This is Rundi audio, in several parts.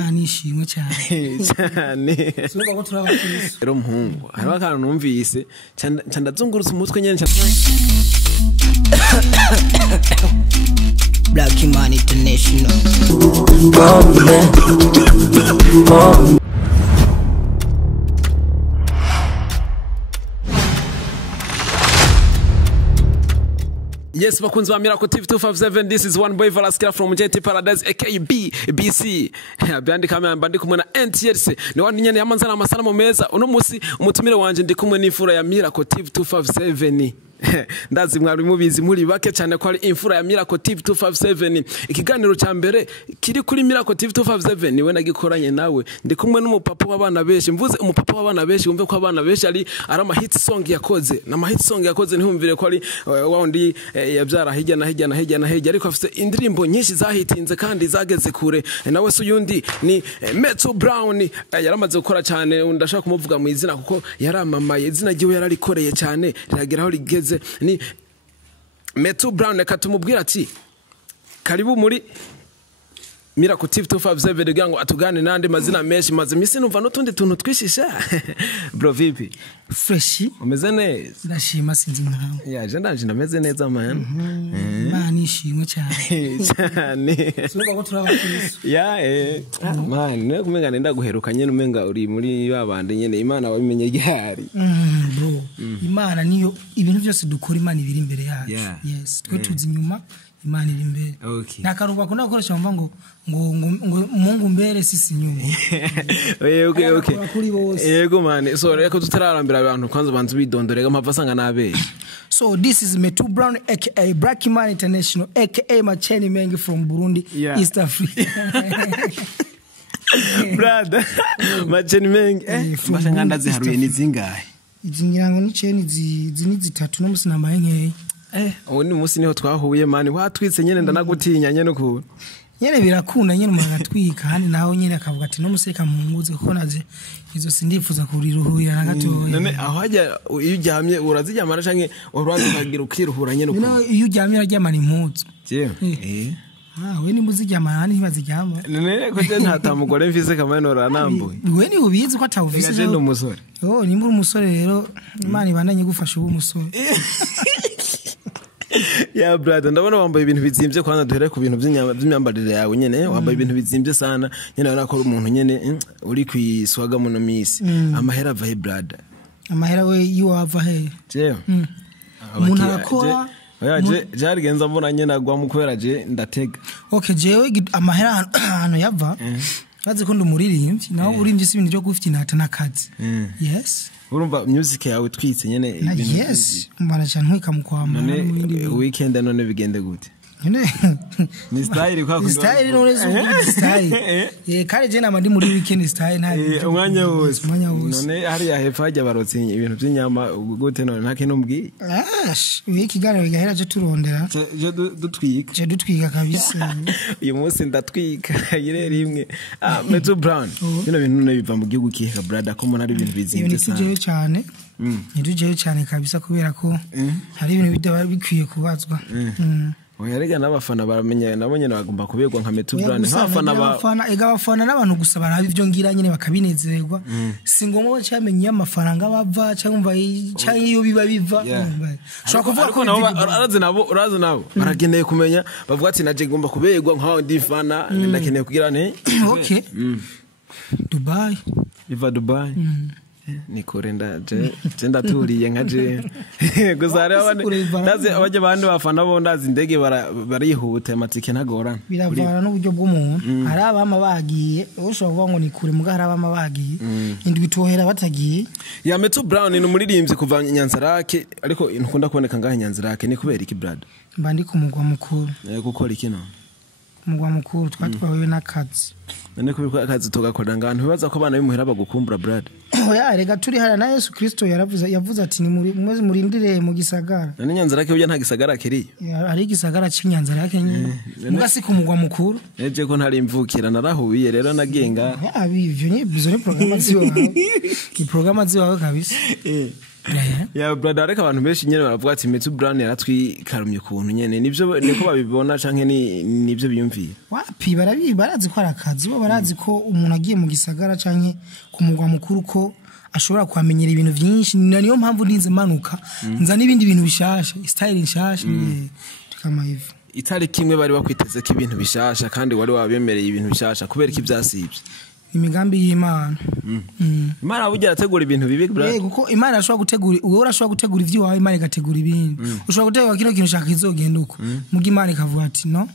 nishimwe cyane cyane sinumva ko turabakiriza rero mpungu hariho akantu numvise ndazungurutse umutwe nyene Black Man International Yes, bakunzi ba Miracle TV 257. This is one boy Valaskira from JT Paradise aka BC. Byandi kamera mbandi kumwe na NTRC. Ni wandi nyene yamanzana amasanamu meza. Uno musi umutumire wanje ndi kumwe n'imfura ya Miracle TV 257. Ndazi mwari mubizi muri bake cyane ko ari imfura ya Miracle TV 257. Ikiganiro cya mbere kiri kuri Miracle TV 257 niwe nagikoranye nawe. Ndi kumwe n'umupapa w'abana benshi. Mvuze umupapa w'abana benshi umve ko abana benshi ari ama hit song yakoze. Na hit song yakoze ntihumvire ko ari wawundi yabyara hirya na hirya ariko afite indirimbo nyinshi zahitinze kandi zageze kure. Nawe se uyundi ni Metou Brown yaramaze gukora cyane ndashaka kumuvuga mu izina kuko yaramamaye izina giwe yararikoreye cyane rirageraho rigeze ni Metou Brown akatumubwira ati karibu muri Miracle TV 257 kugira ngo atugane nande mazina menshi maze misi numva n'utundi tuntu twishisha bro vipi fresh umeze neza ndashima sinzi nkawe yaje ndameze neza man nishimwe cyane sinumva ko turabakiriza man ne kumenga nenda guheruka nyene umenga uri muri babande nyene Imana wabimenye gihari bro Imana niyo ibintu byose dukora Imana ibiri imbere yacu yes twe tuzi inyuma Imana iri imbere nakaruba ko nakoresha mva ngo Mungu mbere sisi nyuma okay yego man so reko tutararambira abantu kwanza bantu bidondorega mpava sanga nabe. So this is Metou Brown aka Black Man International aka Macheni Mengi from Burundi East Africa. Brother Macheni Mengi bashanga ndaziharuye nizingahe izingirango ni cheni zitatu no musina mayenke ubu ni musi niho twahuye mani watwitse nyene ndanagutinya nyene ukuntu nyene birakunda nyene umagatwika hani naho nyene akavuga ati no museka munguze kuko naje izo sindifuza kuriruhurira na gatoya none aho hajya iyo uryamye uraziryamana canke uraza ukagira ukiruhura nyene ukuntu iyo uryamye uraryamana impuzu we ni muziryamana hani ntibaziryama none ko je ntatamugore mfise kamene uranambuye we ni ubizi ko atawufise je n'umusore nimba uri umusore rero Imana ibandanye gufasha ubu umusore ya brother ndabona wambaye ibintu bizimvye kwanza duhere ku bintu by'imyambarire yawe nyene wambaye ibintu bizimvye sana nyene urakora umuntu nyene uri kwiswaga mu nomisi amahera ava he brother amahera we yiwava he je umuntu arakora jari genza mbona nyene agwa mu kubera je ndatega okay jewe amahera hano yava bazi ko ndumuririmbyi naho urimbye ibintu byo gufite inata nakazi yes urumva music yawe twitse nyene ibintu yes mbana cyane nkwika mu kwama weekend none bigende gute ni style kwa kundi style none style kare je namandi muri weekend style nta umwanya wose none hari ya hefa ajya barotse ibintu by'inyama gute none nta kintu mbwi wiki gare gahera je turondera je dutwika kabisa uyu munsi ndatwika yire rimwe Metou Brown bino bintu none biva mu gihugu kihe brother ko mona ari ibintu bizimvye cyane niduje cyane kabisa kubera ko hari ibintu bidaba bikwiye kubazwa Oyarega n'abafana baramenye nabonye nabagomba kubegwa nka Metou Brown abafana n'abantu gusa baraba ivyo ngira nyene bakabinezerwa singomwe cyamenye amafaranga bava cyangwa iyo biba biva shaka kuvuga ko urazi nabo barageneye kumenya bavuga ati naje ngomba kubegwa nka ndifana ndakeneye kugira ne okay Dubai iva Dubai nikorenda je ndaturiye nkaje guzare abandi ndazi abaje bandi bafana bo ndazi indege barihuta amatike ntagorana biravana n'uburyo bw'umuntu hari abama bagiye ushobora kuvuga ngo ni kure muga hari abama bagiye indwi tohera batagiye ya Metou Brown ni umuririmbyi kuva Nyanzarake ariko nkunda kuboneka ngaha Nyanzarake ni kubera iki brother mbandi ku mugwa mukuru gukora iki no mugwa mukuru twatwawe n'akazi none kubiko akazi tugakora ngana bibaza ko abana bimuhera bagukumbura brother oya rega turi hara na Yesu Kristo yavuze ati ni muri murindire mu gisagara none Nyanzarake byo nta gisagara kiri ari gisagara cy'Inyanzarake nyine mugasi ku mugwa mukuru eje ko ntari imvukira narahubiye rero nagenga abivyo ni bizo ni programme ziwawe ki programme ziwawe kabisa ya brother reka abantu benshi nyene baravuga ati metou brand yaratwikarumye kuntu nyene nivyo niko babibona canke nivyo biyumviye wapi barazi ko arakazi bo barazi ko umuntu agiye mu gisagara canke ku mugwa mukuru ko ashobora kwamenyera ibintu byinshi niyo mpamvu ndinze manuka nza n'ibindi bintu bishasha style nshasha kama hivyo itari kimwe bari bakwiteze ko ibintu bishasha kandi wari wabemereye ibintu bishasha kubera ko ibyasibye imigambi y'Imana Imana bugira ategura ibintu bibi brother kuko Imana ashobora gutegura uwo urashobora gutegura ivyo wawe Imana igategura ibintu ushobora gutegura kino kintu shaka izogenda uko mugi Imana ikavuga ati no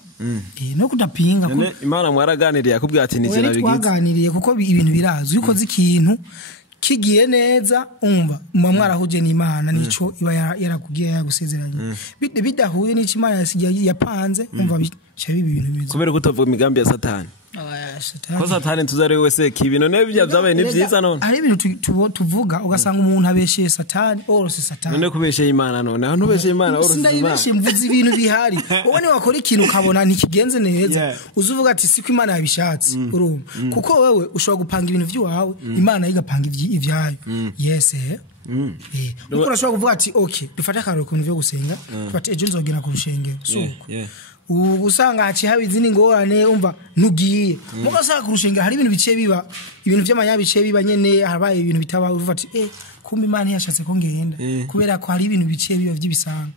no kudapinga ko Imana mwaraganiriye akubwira ati ni zira bigize twaganiriye kuko ibintu birazwi uko zikintu kigiye neza umva mwamwarahuje n'Imana nico iba yarakugiye yagusezeranye bidahuye n'iki Imana yapanze umva bicaye ibintu bimeze kubera kutavuga imigambi ya Satani ko Satani tuzare wese kibino ne bijya byabaye ni byiza none ari ibintu tuvuga ugasanga umuntu abeshye Satani orose Satani none kubeshye Imana none aho nubeshye Imana orose ndayibeshye mvuze ibintu bihari wowe ni wakora ikintu ukabona ntikigenze neza uzuvuga ati siko Imana yabishatse urumva kuko wewe ushobora gupanga ibintu by'uwawe Imana igapanga ivyayo yes nuko urashobora kuvuga ati okay dufata akaro kuntu byo gusenga dufata ejo nzogera ku rushengero suko usanga haci habizi n'ingorane umva nugiye mugasanga ku rushengero hari ibintu bice biba ibintu by'amanyabice biba nyene habaye ibintu bitaba uvuga ati kumbe Imana yashatse ko ngenda kubera ko hari ibintu bice biba by'ibisanga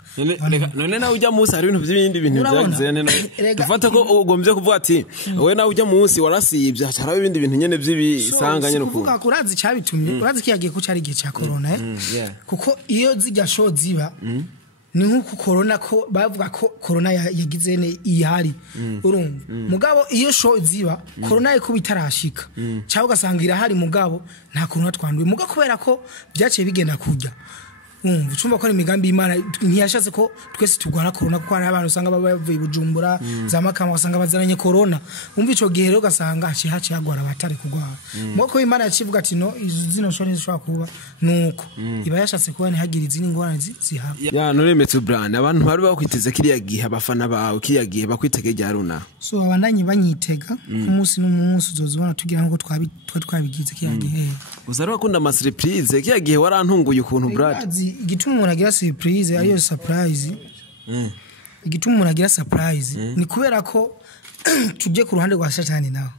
none nawe ujya munsi hari ibintu by'ibindi bintu byagize nene dufata ko ugombye kuvuga ati wowe nawe ujya munsi warasibye hari ibindi bintu nyene by'ibisanga nyene kuvuga ko urazi cyabitumye urazi kiyagiye ko cari gihe cya corona kuko iyo zijya show ziba ni nkuko corona ko bavuga ko corona yagize ne ihari urumva mugabo iyo show ziba corona iko bitarashika cyangwa ugasanga irahari mugabo nta corona twanduye mugabo kubera ko byaciye bigenda kujya ucumva ko ari imigambi y'Imana ntiyashatse ko twese tugwana corona kuko hari abantu usanga bavuye Bujumbura za Makamba usanga bazaranye corona umva ico gihe rero ugasanga haci yagwara batari kugwara moko Imana yacivuga ati no izino shone zishobora kuba nuko iba yashatse kuba ntihagira izindi ngorane zihaba ya none metou brand abantu bari bakwiteze kiriya gihe abafana bawe kiriya gihe bakwitege ryaruna so abandanye banyitega ku munsi n'umunsi uzozibona tugira ngo twabigize kiriya gihe uzari wakunda ama surprise kiriya gihe warantunguye ukuntu brad igituma umuntu agira surprise ariyo surprise igituma umuntu agira surprise ni kubera ko tujye ku ruhande rwa Satani nawe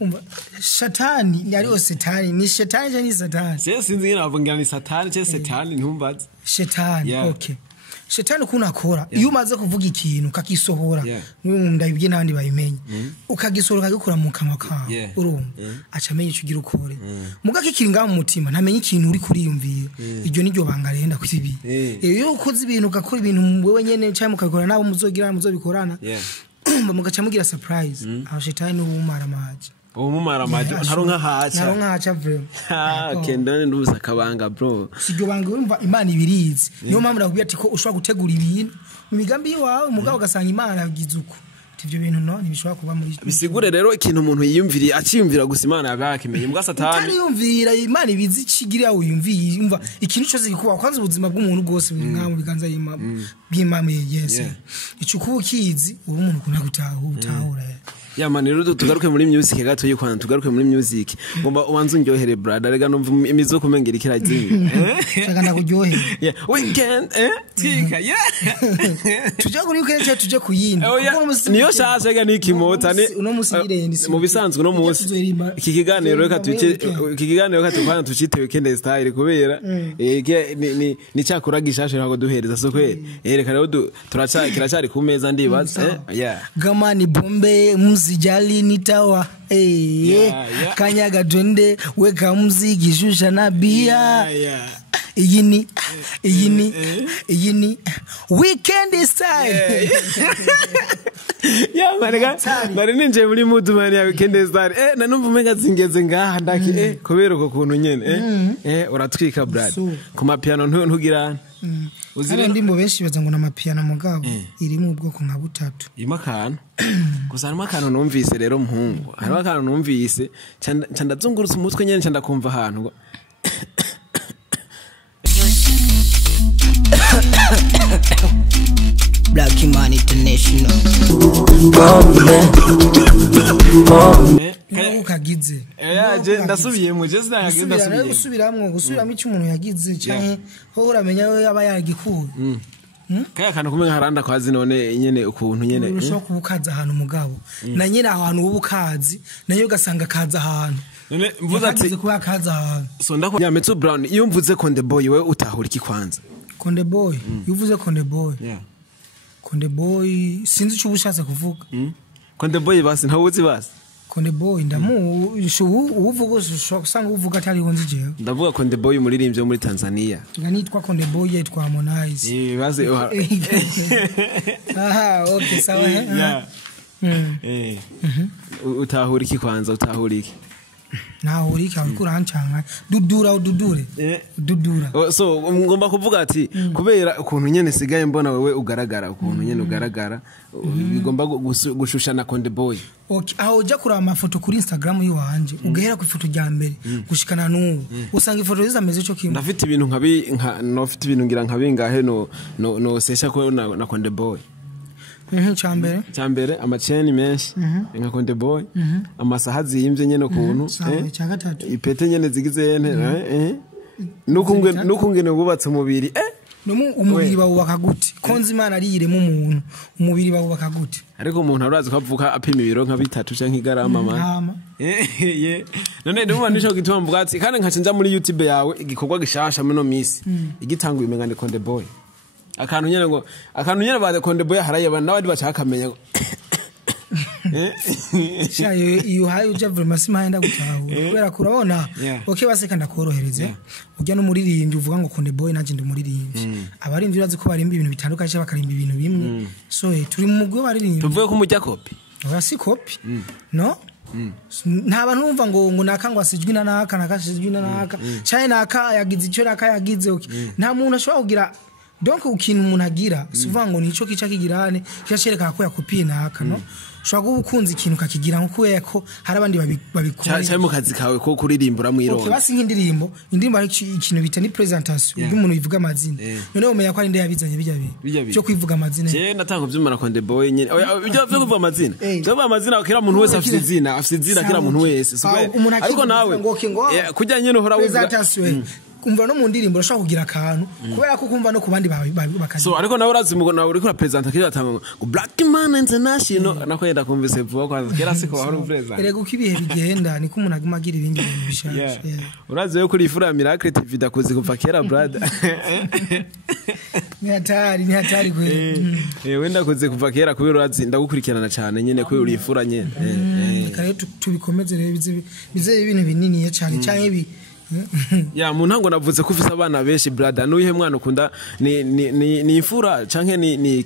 umva Satani ariyo Satani ni Satani cyangwa ni Satani sinzi ngina bavuga ni Satani cyangwa Satani ntumbaze Satani okay Shetani kunakora iyo umaze kuvuga ikintu kakisohora ndabibye nabandi bayimenye ukagisohora ukagikora mu kanwa kawe urumva acamenye ico gira ukore muga kikiringa mu mutima ntamenye ikintu uri kuriyumvira iryo niryo banga renda kwibi iyo ukoze ibintu ukakora ibintu wewe nyene cyangwa mukabikora nabo muzobikorana mugaca mugira surprise aho Shetani ubumara amaje umumara amaje ntaronka haca vrem kendane nduza kabanga bro siryo banga urumva Imana ibirizi niyo mpamvu nakubwiye ati ko ushobora gutegura ibintu mu migambi yawe mugabo ugasanga Imana yagize uko ivyo bintu no ntibishobora kuba muri bisigure rero ikintu umuntu yiyumviriye aciyumvira gusa Imana yagakimenye mbwa Satani tariyumvira Imana ibizi kigira uyumviye umva ikintu cyose gikuba kwanza ubuzima bw'umuntu bwose buri nka mu biganza y'Imana yes ico kubukizi uri umuntu kuna gutahura ya manero tugaruke muri music gato yikwana tugaruke muri music ngomba ubanze unjohere brother rega numva imizo kumengera ikirazinye shaka ndakuryohera weekend tika tujya kuri weekend tujye kuyindi niyo shasha ga nikimota ni uno musirende mu bisanzwe no munsi iki kiganiro reka tukwana tucite weekend style kubera ni cyakora gishashe ntago duhereza so kwere reka rero kiracari ku meza ndibaza gamani bombe muzijali nitawa kanyaga twende weka muziki shusha na bia iyini weekend style nari ninje muri mood man ya weekend style nanumva umenga zingeze ngaha ndaki kubera uko kuntu nyene uratwika brad ku mapiano ntugirana uzire ndimo benshi baza ngo na mapiano mugabo iri mu bwoko nka butatu imakano gusa imakano numvise rero mpungu hari makano numvise ndazungurutse umutwe nyene ndakumva ahantu Black Man International. Ukagize. Je ndasubiye mu je ndasubiye. Gusubiramo icyo umuntu yagize cyane ho uramenya we yaba yagikuye. Kaya kantu kumenya haranda kwazi none nyene ukuntu nyene. Urusho kubukaza ahantu mugabo. Na nyine ahantu ubukazi nayo gasanga kaza ahantu. None mvuze ati kuba kaza ahantu. So ndako ya Metou Brown iyo mvuze Konde Boy we utahura iki kwanza? Konde Boy, yuvuze Konde Boy. Yeah. Konde Boy sinzi icyo ubushatse kuvuga. Konde Boy basi ntawuzi basi. Konde Boy ndamu uvuga usanga uvuga atari wonzi jewe. Ndavuga Konde Boy umuririmbyi muri Tanzania. Nganitwa Konde Boy yitwa Harmonize. Basi aha okay sawa yeah. Utahura iki kwanza utahura iki? Naho urika ukurancanga dudura dudura so ngomba kuvuga ati kubera ukuntu nyene sigaye mbona wewe ugaragara ukuntu nyene ugaragara bigomba gushushana Konde Boy. Okay aho uja kura amafoto kuri Instagram yiwanje ugahera ku ifoto rya mbere gushikana n'ubu usanga ifoto zizameze cyo kimwe. Ndafite ibintu nofite ibintu ngira nkabingahe no sesha ko na Konde Boy. Chambere amacheni menshi nka Konde Boy amasaha ziyimvye nyene ukuntu ipete nyene zigize ente nukungene bubatse umubiri umubiri bawubaka gute konzi Imana ariyiremo umuntu umubiri bawubaka gute ariko umuntu arazi ko avuka apima ibiro nka 3 canke igarama mama none ndumva nisho gituma mvuga ati kandi nkacinja muri YouTube yawe igikorwa gishasha muno misi igitanga imengane Konde Boy akantu nyene ba Konde Boy harayeba nabandi bacakamenya shayo iyo hayo javre masima yenda gutaho kubera kurabona okay baseka ndakorohereza ujya no muririmbyi uvuga ngo Konde Boy naje ndi muririmbyi abarimvyi urazi ko barimba ibintu bitandukanye cyangwa bakarimba ibintu bimwe so turi mu mugwe baririmbyi tuvuye ko mujya copy si copy no nta bantu bumva ngo nakangwa sijwi na naka nakashijwi na naka cyane naka yagize icyo naka yagize nta muntu ashobora kugira donc ukintu umuntu agira suvuga ngo nico kica kigirane cyashereka ko yakopiye naka no ushobora gukunza ikintu kakigira nko ko hari abandi babikora cyane mu kazi kawe ko kuririmbura mu irongo basi nk'indirimbo ari ikintu bita ni presentation y'umuntu yivuga amazina none umenya ko ari nde yabizanye bijya cyo kwivuga amazina je natanga byumana Konde Boy nyene bijya byo kuvuga amazina cyo kuvuga amazina kira umuntu wese afite izina kira umuntu wese ariko nawe kujya nyene uhora presentation kumva no mu ndirimbo urashaka kugira akantu kubera ko kumva no kubandi bakazi so ariko nawe urazi mugo nawe uri kuri presenter kira atanga ngo Black Man International nako yenda kumvise vuba kwa kera siko wari presenter erego kibihe bigenda niko umuntu agumagira ibindi bintu bishasha urazi yo kuri ifura ya Miracle TV dakuzi kuva kera brother ni hatari kwe wenda kuze kuva kera kubera urazi ndagukurikirana cyane nyene kuri uri ifura nyene kare tubikomeze rero bize ibintu binini cyane ibi ya muntango navuze ko ufise abana benshi brother nuyihe mwana ukunda ni ifura canke ni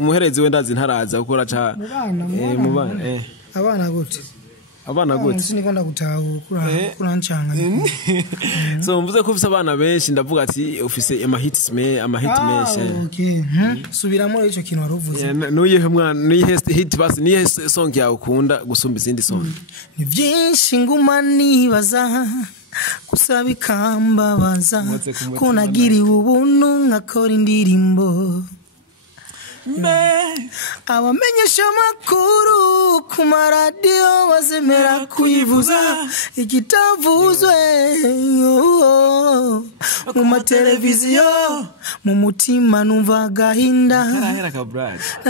muherezi wendazi ntaraza gukora ca abana gute sinikunda gutaho kurancanga so mvuze ko ufise abana benshi ndavuga ati ufise ama hits menshi okay subiramo ico kintu waruvuze nuyihe mwana nuyihe hit basi niyihe song yawe ukunda gusumba izindi song ni byinshi nguma nibaza kusaba ikambabaza ko nagiriwe ubuntu nkakora indirimbo abamenyesha amakuru ku maradiyo bazemera kuyivuza ikitavuzwe mu mateleviziyo mu mutima numva agahinda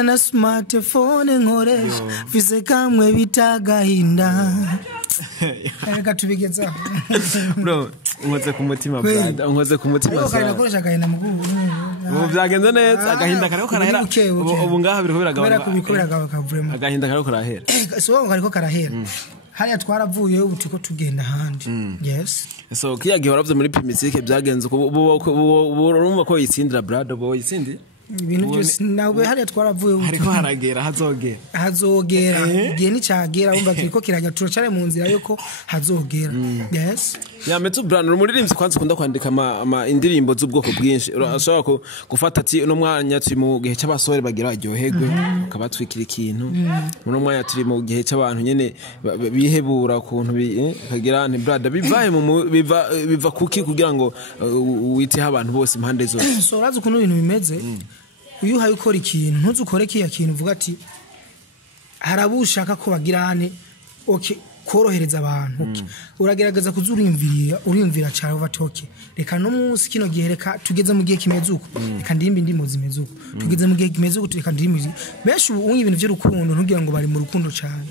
na smartphone nkoresha vise kamwe bita agahinda reka tubigeza bro unkoze ku mutima brother unkoze ku mutima cyane nakoresha agahinda mu byagenze neza agahinda kariko karahera ubu ngaha biriko biragabanuka agahinda kariko karahera so kariko karahera hariya twaravuye ubu tuko tugenda handi yes so kiyagiye waravuze muri primisike byagenze ubu urumva ko yitsindira brother boy yitsindi ibintu byose nawe hariya twaravuye ubu ariko haragera hazogera igihe nicagera umva kiriko kirajya turacare mu nzira yuko hazogera yes ya metou brand umuririmbyi kwanza ukunda kwandika ama indirimbo z'ubwoko bwinshi urashobora gufata ati no mwanya turi mu gihe cy'abasore bagira aryoherwe kabatwikira ikintu no mwanya turi mu gihe cy'abantu nyene bihebura kuntu kagira nti brother bivaye mu biva kuki kugira ngo wite abantu bose impande zose so urazi ukuntu ibintu bimeze uyu haye ukora ikintu ntuzukore kiya kintu uvuga ati harabushaka ko bagirane okay korohereza abantu uragerageza urimvira cyane ubatoke reka no munsi kino gihe reka tugeze mu gihe kimeze uko reka ndirimbe ndimo zimeze uko tugeze mu gihe kimeze uko reka ndirimbe benshi unyi ibintu by'urukundo ntugira ngo bari mu rukundo cyane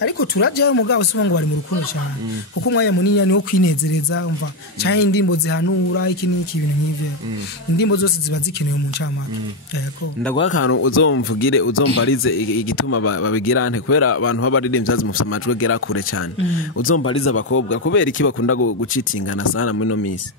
ariko turajayo mugabo sibo ngo bari mu rukundo cyane kuko umwanya munini ni wo kwinezereza umva cyane indimbo zihanura iki n'iki ibintu nk'ivyo indimbo zose ziba zikenewe mu ncamake yego ndagwa akantu uzomvugire uzombarize igituma babigirante kubera abantu babaririmbye azimufisa amajwi gera kure cyane uzombariza abakobwa kubera iki bakunda gucitingana sana muri no misi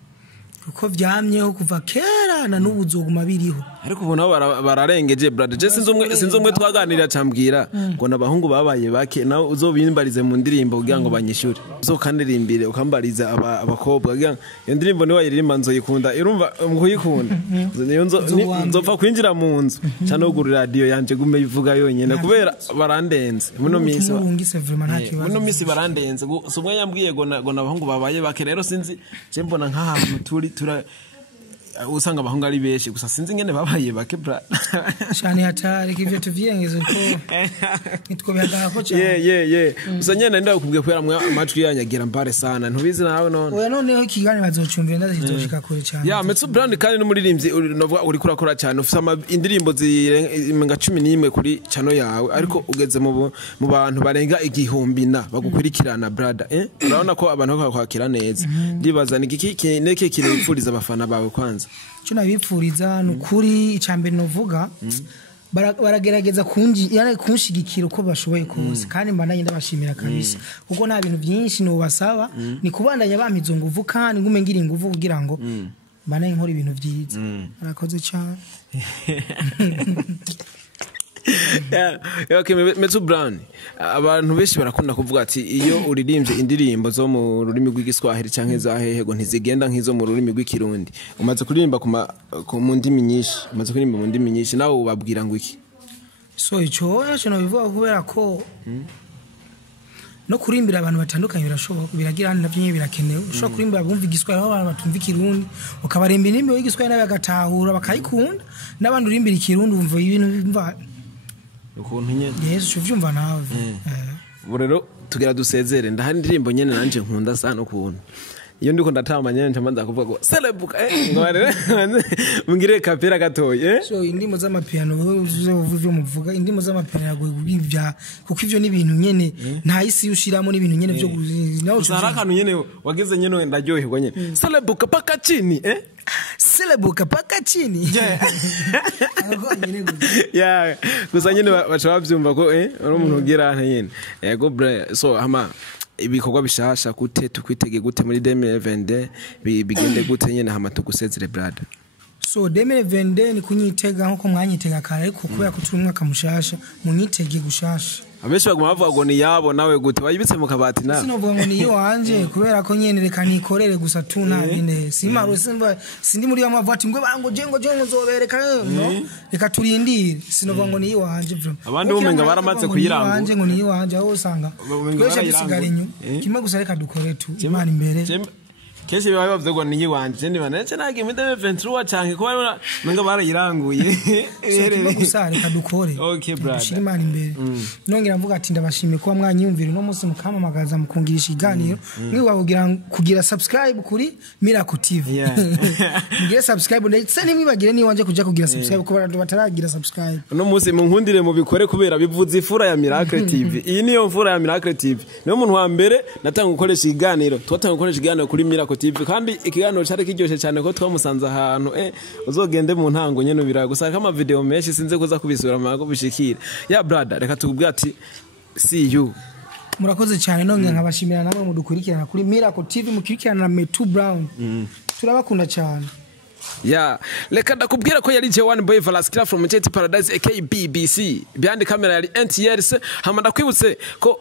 kuko vyamyeho kuva kera na n'ubu uzoguma biriho ariko ubona bararengeje brother je sinzi umwe twaganira cyambwira ngo nabahungu babaye bake nawe uzobimbarize mu ndirimbo kugira ngo banyishure uzokandirimbire ukambariza abakobwa kugira iyo ndirimbo ni wayiririmba nzoyikunda irumva nkuyikunda niyo nzopfa kwinjira mu nzu cyane ugura radio yanje gume bivuga yonyene kubera barandenze muno misi muno misi barandenze sumwe yambwiye ngo nabahungu babaye bake rero sinzi je mbona nk'ahantu turi usanga abahungu ari benshi gusa sinzi ngene babaye bake bra cyane hatari kivyo tuvyengezo ko nitwo byagara ko cyane usanyene nda kubwiye kwera amajwi yanyagira mbare sana ntubizi nawe none oya noneho ikigani bazocumbira ndazizoshika kure cyane ya metou brand kandi n'umuririmbyi uri kurakora cyane ufite indirimbo zirenga 11 kuri channel yawe ariko ugeze mu bantu barenga igihumbi na bagukurikirana brother urabona ko abantu bakwakira neza ndibaza ni iki neke kiripfuriza abafana bawe kwanza cyo nabipfuriza nukuri icambere novuga baragerageza kunshigikira uko bashoboye kose kandi mbandanye ndabashimira kabisa kuko nta bintu byinshi no basaba ni kubandanya bampizo nguvu kandi ngume ngira inguvu kugira ngo mbandanye nkora ibintu byiza arakoze cyane okay metou brand abantu benshi barakunda kuvuga ati iyo uririmbye indirimbo zo mu rurimi rw'igiswahili canke za hehego ntizigenda nk'izo mu rurimi rw'ikirundi umaze kuririmba mu ndimi nyinshi nawe ubabwira ngo iki so ico yacho bivuga kubera ko no kurimbira abantu batandukanye birashoboka biragira navyo nyine birakenewe ushobora kurimbira bumva igiswahili aho abantu batumva ikirundi ukabaremba indirimbo y'igiswahili n'abagatahura bakayikunda n'abandi urimbira ikirundi umva ibintu bimva ukuntu nyene yesu uvyumva nawe rero tugira dusezere ndahari indirimbo nyene nanje nkunda sana ukuntu iyo ndiko ndatama nyene ncamanza kuvuga ko celebuka ngware mungire kapera gatoye so indimo z'amapiano zo muvuga indimo z'amapiano yagwibya kuko ivyo ni bintu nyene nta isi ushiramo ni bintu nyene byo nawo uzarakantu nyene wageze nyene ndaryoherwa nyene celebuka paka chini celebuka paka chini ya gusa nyene bacha bavyumva ko uri umuntu ugira nyene yego bre so hama ibikorwa bishasha gute tukwitege gute muri 2022 bigende gute nyene hama tugusezere brother so 2022 ni kunyitega nko mwanyitega kare ariko kubera ko turi umwaka mushasha munyitege gushasha abeshi baguma bavuga ngo ni yabo nawe gute wayibitse mu kabati nawe sinovuga ngo ni yo wanje kubera ko nyene reka nikorere gusa tuna bine simaro sindi muri ya mavati ngo bango jengo zobereka no reka turindire sinovuga ngo ni yo wanje bro abandi umenga baramaze kuyirango wanje ngo ni yo wanje aho usanga twese dusigara inyo kimwe gusa reka dukore tu imana imbere Kesi bibaye bavuga ni yiwanje ndi bana nage mu 2023 canke kuba menga barayiranguye so gusare kadukore okay brother shimana imbere nongera mvuga ati ndabashimiye kuba mwanyumvira no munsi mukamamagaza mukungirisha iganiro mwibabugira kugira subscribe kuri Miracle TV mugire subscribe ndetse nimwibagire ni wanje kuja kugira subscribe kuba bataragira subscribe no munsi munkundire mu bikore kubera bivuze ifura ya Miracle TV iyi niyo mfura ya Miracle TV niyo muntu wa mbere natanga gukoresha iganiro twatanga gukoresha iganiro kuri Miracle TV kandi ikiganiro cyari kiryoshe cyane ko twamusanze ahantu uzogende mu ntango nyene biragusaka ama video menshi sinze kuza kubisura mago bishikira ya brother reka tukubwira ati see you murakoze cyane nonge nkabashimira namwe mudukurikirana kuri Miracle TV mukirikirana na Metou Brown turabakunda cyane ya reka ndakubwira ko yari One Boy Valaskira from Mcheti Paradise aka BBC byandi kamera yari NTRS hama ndakwibutse ko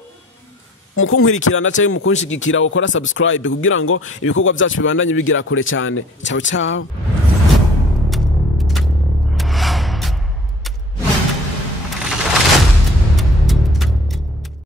mukunkwirikirana cyangwa mukunshigikira ukora subscribe kugira ngo ibikorwa byacu bibandanye bigira kure cyane. Ciao ciao.